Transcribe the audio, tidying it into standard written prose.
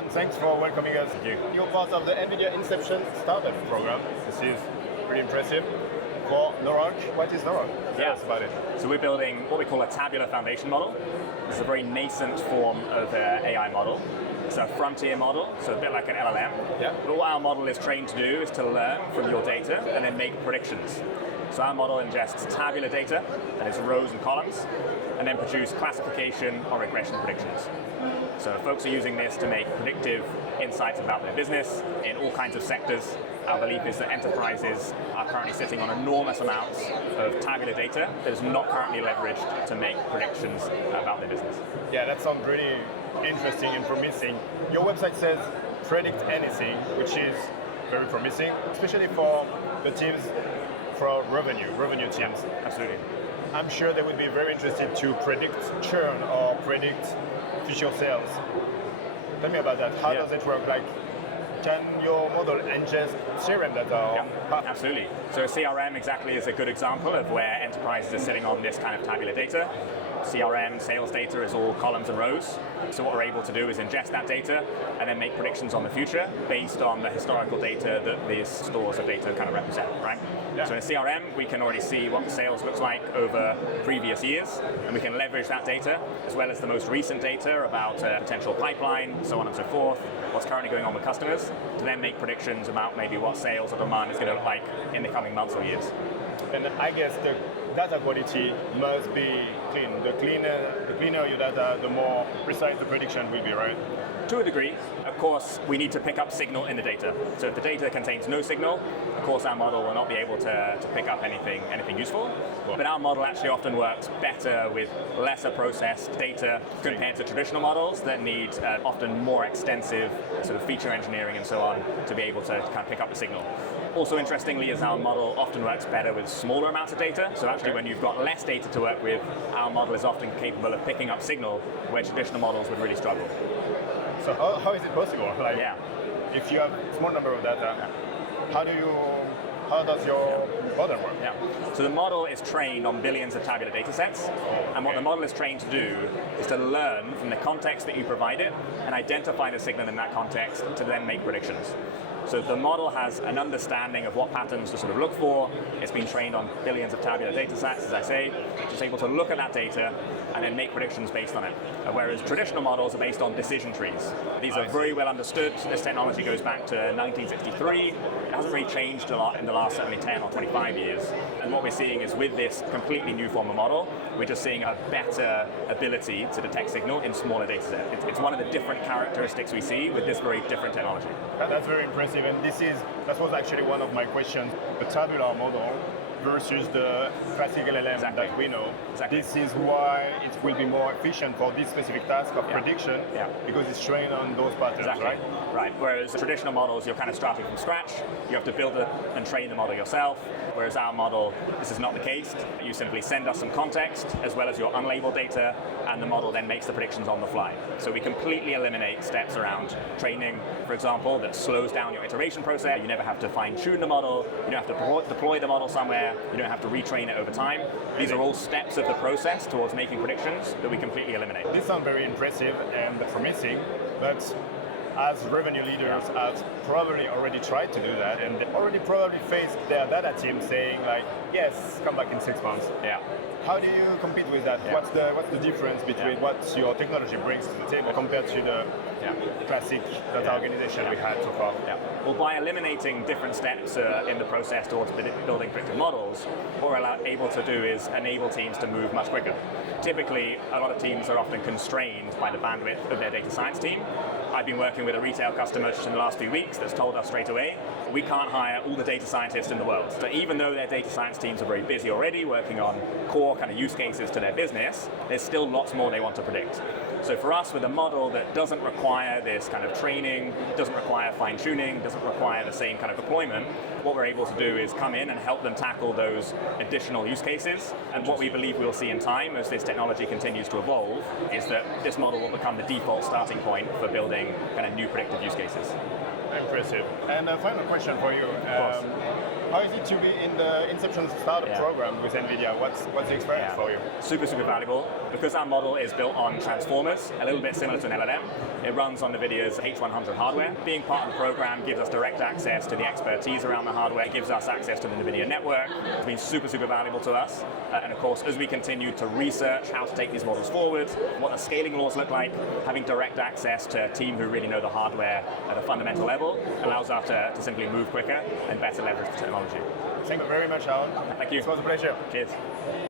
Aaron, thanks for welcoming us. Thank you. You're part of the NVIDIA Inception startup program. This is pretty impressive. For Neuralk, what is Neuralk? Tell us about it. So we're building what we call a tabular foundation model. This is a very nascent form of an AI model. It's a frontier model, so a bit like an LLM. Yeah. But what our model is trained to do is to learn from your data and then make predictions. So our model ingests tabular data, that is rows and columns, and then produce classification or regression predictions. So folks are using this to make predictive insights about their business in all kinds of sectors. Our belief is that enterprises are currently sitting on enormous amounts of tabular data that is not currently leveraged to make predictions about their business. Yeah, that sounds really interesting and promising. Your website says predict anything, which is very promising, especially for the teams for revenue teams. Yeah, absolutely. I'm sure they would be very interested to predict churn or predict future sales. Tell me about that. How does it work? Like, can your model ingest CRM data? Yeah, absolutely. So a CRM exactly is a good example of where enterprises are sitting on this kind of tabular data. CRM, sales data is all columns and rows. So what we're able to do is ingest that data and then make predictions on the future based on the historical data that these stores of data kind of represent, right? Yeah. So in a CRM, we can already see what the sales looks like over previous years, and we can leverage that data as well as the most recent data about potential pipeline, so on and so forth, what's currently going on with customers, to then make predictions about maybe what sales or demand is going to look like in the coming months or years. And I guess the data quality must be clean. The cleaner your data, the more precise the prediction will be, right? To a degree. Of course, we need to pick up signal in the data. So if the data contains no signal, of course our model will not be able to pick up anything useful. Cool. But our model actually often works better with lesser processed data compared to traditional models that need often more extensive sort of feature engineering and so on to be able to kind of pick up the signal. Also interestingly is our model often works better with smaller amounts of data. So actually when you've got less data to work with, our model is often capable of picking up signal where traditional models would really struggle. So how is it possible? Like, if you have a small number of data, how does your model work? Yeah. So the model is trained on billions of tabular data sets, and what the model is trained to do is to learn from the context that you provide it and identify the signal in that context to then make predictions. So the model has an understanding of what patterns to sort of look for. It's been trained on billions of tabular data sets, as I say. It's able to look at that data and then make predictions based on it. Whereas traditional models are based on decision trees. These are very well understood. This technology goes back to 1963. It hasn't really changed a lot in the last certainly 10 or 25 years. And what we're seeing is with this completely new form of model, we're just seeing a better ability to detect signal in smaller data sets. It's one of the different characteristics we see with this very different technology. That's very impressive. And that was actually one of my questions. The tabular model versus the classic LLM that we know. Exactly. This is why it will be more efficient for this specific task of prediction because it's trained on those patterns, right? Right. Whereas traditional models, you're kind of starting from scratch. You have to build and train the model yourself. Whereas our model, this is not the case. You simply send us some context as well as your unlabeled data, and the model then makes the predictions on the fly. So we completely eliminate steps around training, for example, that slows down your iteration process. You never have to fine-tune the model. You don't have to deploy the model somewhere. You don't have to retrain it over time. These are all steps of the process towards making predictions that we completely eliminate. This sounds very impressive and promising, but as revenue leaders have probably already tried to do that, and they already probably faced their data team saying like, yes, come back in 6 months. Yeah. How do you compete with that? Yeah. What's the difference between what your technology brings to the table compared to the classic data organization we had so far? Yeah. Well, by eliminating different steps in the process towards building predictive models, what we're able to do is enable teams to move much quicker. Typically, a lot of teams are often constrained by the bandwidth of their data science team. I've been working with a retail customer just in the last few weeks that's told us straight away, we can't hire all the data scientists in the world. So even though their data science teams are very busy already working on core kind of use cases to their business, there's still lots more they want to predict. So for us, with a model that doesn't require this kind of training, doesn't require fine-tuning, doesn't require the same kind of deployment, what we're able to do is come in and help them tackle those additional use cases. And what we believe we'll see in time as this technology continues to evolve is that this model will become the default starting point for building kind of new predictive use cases. Impressive. And a final question for you. course. How is it to be in the Inception startup program with NVIDIA? What's the experience for you? Super, super valuable. Because our model is built on transformers, a little bit similar to an LLM, it runs on NVIDIA's H100 hardware. Being part of the program gives us direct access to the expertise around the hardware. It gives us access to the NVIDIA network. It's been super, super valuable to us. And of course, as we continue to research how to take these models forward, what the scaling laws look like, having direct access to a team who really know the hardware at a fundamental level allows us to simply move quicker and better leverage the technology. Thank you very much, Aaron. Thank you. It was a pleasure. Cheers.